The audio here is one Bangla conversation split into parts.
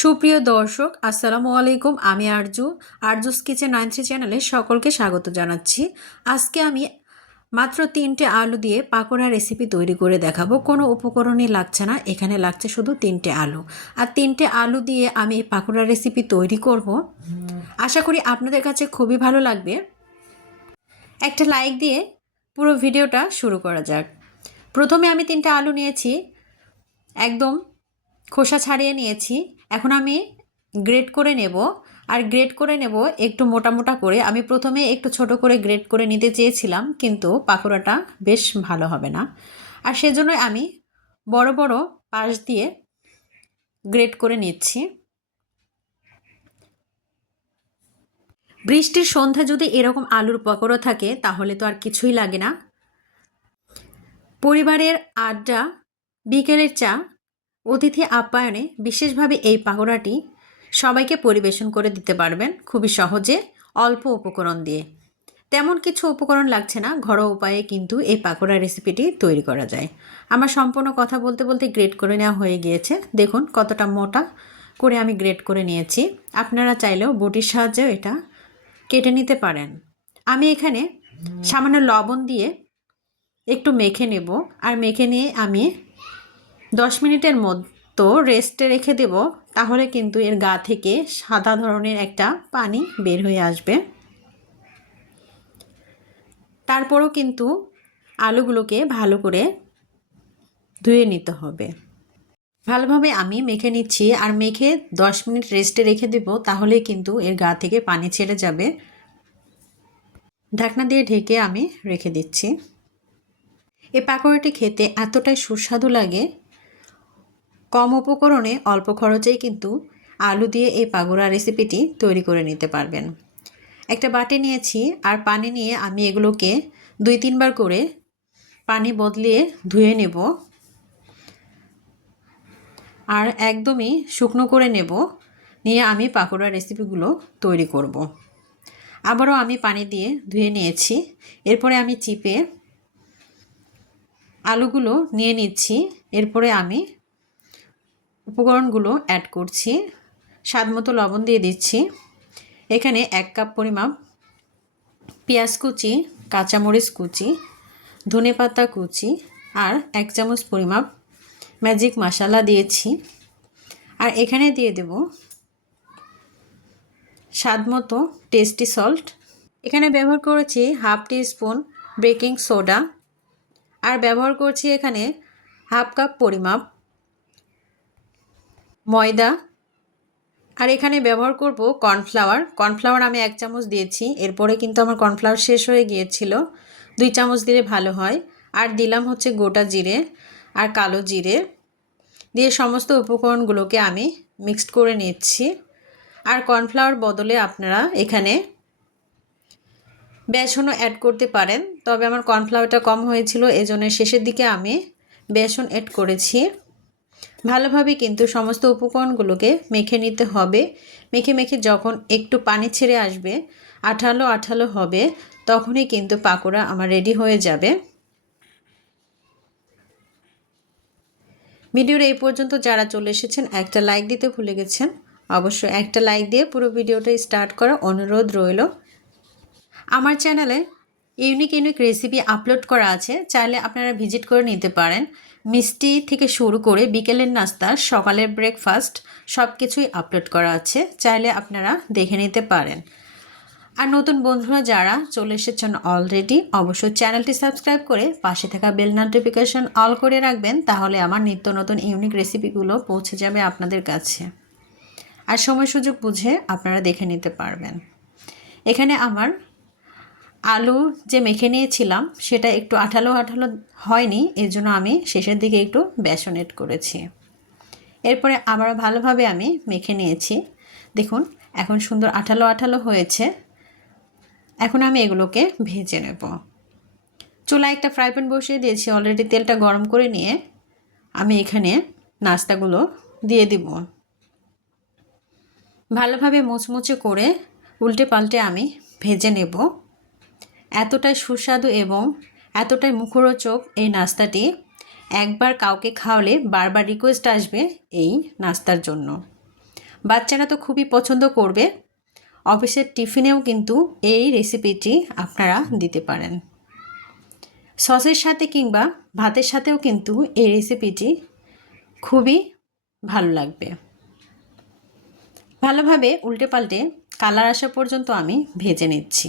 সুপ্রিয় দর্শক আসসালামু আলাইকুম। আমি আরজুস কিচেন 93 চ্যানেলে সকলকে স্বাগত জানাচ্ছি। আজকে আমি মাত্র 3টে আলু দিয়ে পাকোড়া রেসিপি তৈরি করে দেখাবো। কোনো উপকরণই লাগছে না, এখানে লাগছে শুধু 3টে আলু। আর 3টে আলু দিয়ে আমি এই পাকোড়া রেসিপি তৈরি করব। আশা করি আপনাদের কাছে খুবই ভালো লাগবে। একটা লাইক দিয়ে পুরো ভিডিওটা শুরু করা যাক। প্রথমে আমি 3টে আলু নিয়েছি, একদম খোসা ছাড়িয়ে নিয়েছি। এখন আমি গ্রেট করে নেব, আর গ্রেট করে নেব একটু মোটা মোটা করে। আমি প্রথমে একটু ছোট করে গ্রেট করে নিতে চেয়েছিলাম, কিন্তু পাকোড়াটা বেশ ভালো হবে না, আর সেজন্যই আমি বড় বড় পাশ দিয়ে গ্রেট করে নিচ্ছি। বৃষ্টির সন্ধ্যা যদি এরকম আলুর পাকোড়া থাকে তাহলে তো আর কিছুই লাগে না। পরিবারের আড্ডা, বিকেলের চা, অতিথি আপ্যায়নে বিশেষভাবে এই পাকোড়াটি সবাইকে পরিবেশন করে দিতে পারবেন খুবই সহজে, অল্প উপকরণ দিয়ে। তেমন কিছু উপকরণ লাগছে না, ঘরোয়া উপায়ে কিন্তু এই পাকোড়া রেসিপিটি তৈরি করা যায়। আমার সম্পূর্ণ কথা বলতে বলতে গ্রেট করে নেওয়া হয়ে গিয়েছে। দেখুন কতটা মোটা করে আমি গ্রেট করে নিয়েছি। আপনারা চাইলেও বটির সাহায্যেও এটা কেটে নিতে পারেন। আমি এখানে সামান্য লবণ দিয়ে একটু মেখে নেব, আর মেখে নিয়ে আমি 10 মিনিটের মতো রেস্টে রেখে দেব। তাহলে কিন্তু এর গা থেকে সাদা ধরনের একটা পানি বের হয়ে আসবে। তারপরও কিন্তু আলুগুলোকে ভালো করে ধুয়ে নিতে হবে। ভালোভাবে আমি মেখে নিচ্ছি, আর মেখে 10 মিনিট রেস্টে রেখে দেব, তাহলে কিন্তু এর গা থেকে পানি ছেড়ে যাবে। ঢাকনা দিয়ে ঢেকে আমি রেখে দিচ্ছি। এই পাকোড়াটি খেতে এতটাই সুস্বাদু লাগে। কম উপকরণে অল্প খরচেই কিন্তু আলু দিয়ে এই পাকোড়া রেসিপিটি তৈরি করে নিতে পারবেন। একটা বাটি নিয়েছি, আর পানি নিয়ে আমি এগুলোকে 2-3 বার করে পানি বদলিয়ে ধুয়ে নেব, আর একদমই শুকনো করে নেব। নিয়ে আমি পাকোড়া রেসিপিগুলো তৈরি করব। আবারও আমি পানি দিয়ে ধুয়ে নিয়েছি। এরপরে আমি চিপে আলুগুলো নিয়ে নিচ্ছি। এরপরে আমি উপকরণগুলো অ্যাড করছি। স্বাদমতো লবণ দিয়ে দিচ্ছি। এখানে 1 কাপ পরিমাপ পেঁয়াজ কুচি, কাঁচামরিচ কুচি, ধনেপাতা কুচি, আর 1 চামচ পরিমাপ ম্যাজিক মশলা দিয়েছি। আর এখানে দিয়ে দেব স্বাদমতো টেস্টি সল্ট। এখানে ব্যবহার করেছি হাফ টিস্পুন বেকিং সোডা, আর ব্যবহার করছি এখানে হাফ কাপ পরিমাপ ময়দা, আর এখানে ব্যবহার করব কর্নফ্লাওয়ার। কর্নফ্লাওয়ার আমি 1 চামচ দিয়েছি। এরপরে কিন্তু আমার কর্নফ্লাওয়ার শেষ হয়ে গিয়েছিল, 2 চামচ দিলে ভালো হয়। আর দিলাম হচ্ছে গোটা জিরে আর কালো জিরে দিয়ে সমস্ত উপকরণগুলোকে আমি মিক্সড করে নিচ্ছি। আর কর্নফ্লাওয়ার বদলে আপনারা এখানে বেসনও অ্যাড করতে পারেন, তবে আমার কর্নফ্লাওয়ারটা কম হয়েছিল, এজন্য শেষের দিকে আমি বেসন অ্যাড করেছি। ভালোভাবে কিন্তু সমস্ত উপকরণগুলোকে মেখে নিতে হবে। মেখে মেখে যখন একটু পানি ছেড়ে আসবে, আঠালো আঠালো হবে, তখনই কিন্তু পাকোড়া আমার রেডি হয়ে যাবে। ভিডিওর এই পর্যন্ত যারা চলে এসেছেন একটা লাইক দিতে ভুলে গেছেন, অবশ্যই একটা লাইক দিয়ে পুরো ভিডিওটা স্টার্ট করার অনুরোধ রইল। আমার চ্যানেলে ইউনিক ইউনিক রেসিপি আপলোড করা আছে, চাইলে আপনারা ভিজিট করে নিতে পারেন। মিষ্টি থেকে শুরু করে বিকেলের নাস্তা, সকালের ব্রেকফাস্ট সব কিছুই আপলোড করা আছে, চাইলে আপনারা দেখে নিতে পারেন। আর নতুন বন্ধুরা যারা চলে এসেছেন অলরেডি, অবশ্যই চ্যানেলটি সাবস্ক্রাইব করে পাশে থাকা বেল নোটিফিকেশন অল করে রাখবেন, তাহলে আমার নিত্য নতুন ইউনিক রেসিপিগুলো পৌঁছে যাবে আপনাদের কাছে। আর সময় সুযোগ বুঝে আপনারা দেখে নিতে পারবেন। এখানে আমার আলু যে মেখে নিয়েছিলাম সেটা একটু আঠালো আঠালো হয়নি, এর জন্য আমি শেষের দিকে একটু বেসন এড করেছি। এরপরে আবার ভালোভাবে আমি মেখে নিয়েছি। দেখুন এখন সুন্দর আঠালো আঠালো হয়েছে। এখন আমি এগুলোকে ভেজে নেব। চুলায় একটা ফ্রাই প্যান বসিয়ে দিয়েছি, অলরেডি তেলটা গরম করে নিয়ে আমি এখানে নাস্তাগুলো দিয়ে দিব। ভালোভাবে মুচমুচে করে উল্টে পাল্টে আমি ভেজে নেব। এতটাই সুস্বাদু এবং এতটাই মুখরোচক এই নাস্তাটি, একবার কাউকে খাওয়ালে বারবার রিকোয়েস্ট আসবে এই নাস্তার জন্য। বাচ্চারা তো খুবই পছন্দ করবে। অফিসের টিফিনেও কিন্তু এই রেসিপিটি আপনারা দিতে পারেন। সসের সাথে কিংবা ভাতের সাথেও কিন্তু এই রেসিপিটি খুবই ভালো লাগবে। ভালোভাবে উল্টে পাল্টে কালার আসা পর্যন্ত আমি ভেজে নিচ্ছি।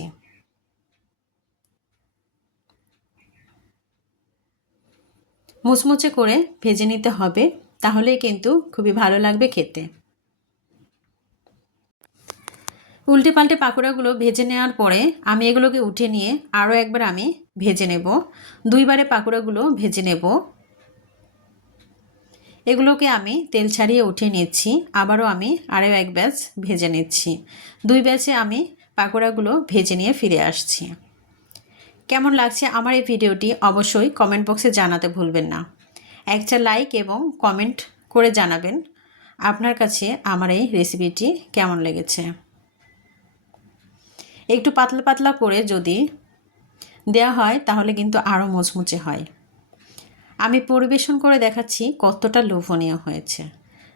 মুচমুচে করে ভেজে নিতে হবে, তাহলে কিন্তু খুবই ভালো লাগবে খেতে। উল্টে পাল্টে পাকোড়াগুলো ভেজে নেওয়ার পরে আমি এগুলোকে উঠে নিয়ে আরও একবার আমি ভেজে নেব। দুইবারে পাকোড়াগুলো ভেজে নেব। এগুলোকে আমি তেল ছাড়িয়ে উঠিয়ে নিচ্ছি। আবারও আমি আরও এক ব্যাচ ভেজে নিচ্ছি। 2 ব্যাচে আমি পাকোড়াগুলো ভেজে নিয়ে ফিরে আসছি। কেমন লাগছে আমার এই ভিডিওটি অবশ্যই কমেন্ট বক্সে জানাতে ভুলবেন না। একটা লাইক এবং কমেন্ট করে জানাবেন আপনার কাছে আমার এই রেসিপিটি কেমন লেগেছে। একটু পাতলা পাতলা করে যদি দেওয়া হয় তাহলে কিন্তু আরও মুচমুচে হয়। আমি পরিবেশন করে দেখাচ্ছি কতটা লোভনীয় হয়েছে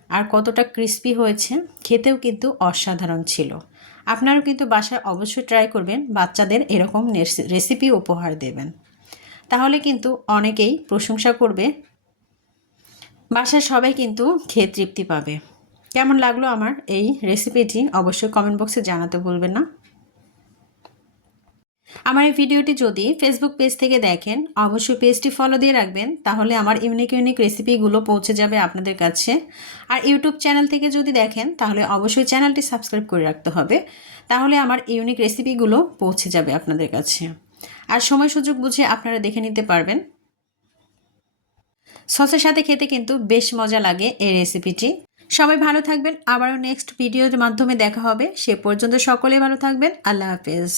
আর কতটা ক্রিস্পি হয়েছে। খেতেও কিন্তু অসাধারণ ছিল। আপনারাও কিন্তু বাসায় অবশ্যই ট্রাই করবেন, বাচ্চাদের এরকম রেসিপি উপহার দেবেন, তাহলে কিন্তু অনেকেই প্রশংসা করবে। বাসায় সবাই কিন্তু খেয়ে তৃপ্তি পাবে। কেমন লাগলো আমার এই রেসিপিটি অবশ্যই কমেন্ট বক্সে জানাতে ভুলবেন না। আমার এই ভিডিওটি যদি ফেসবুক পেজ থেকে দেখেন অবশ্যই পেজটি ফলো দিয়ে রাখবেন, তাহলে আমার ইউনিক রেসিপিগুলো পৌঁছে যাবে আপনাদের কাছে। আর ইউটিউব চ্যানেল থেকে যদি দেখেন তাহলে অবশ্যই চ্যানেলটি সাবস্ক্রাইব করে রাখতে হবে, তাহলে আমার ইউনিক রেসিপিগুলো পৌঁছে যাবে আপনাদের কাছে। আর সময় সুযোগ বুঝে আপনারা দেখে নিতে পারবেন। সসের সাথে খেতে কিন্তু বেশ মজা লাগে এই রেসিপিটি। সবাই ভালো থাকবেন, আবারও নেক্সট ভিডিওর মাধ্যমে দেখা হবে। সে পর্যন্ত সকলে ভালো থাকবেন। আল্লাহ হাফেজ।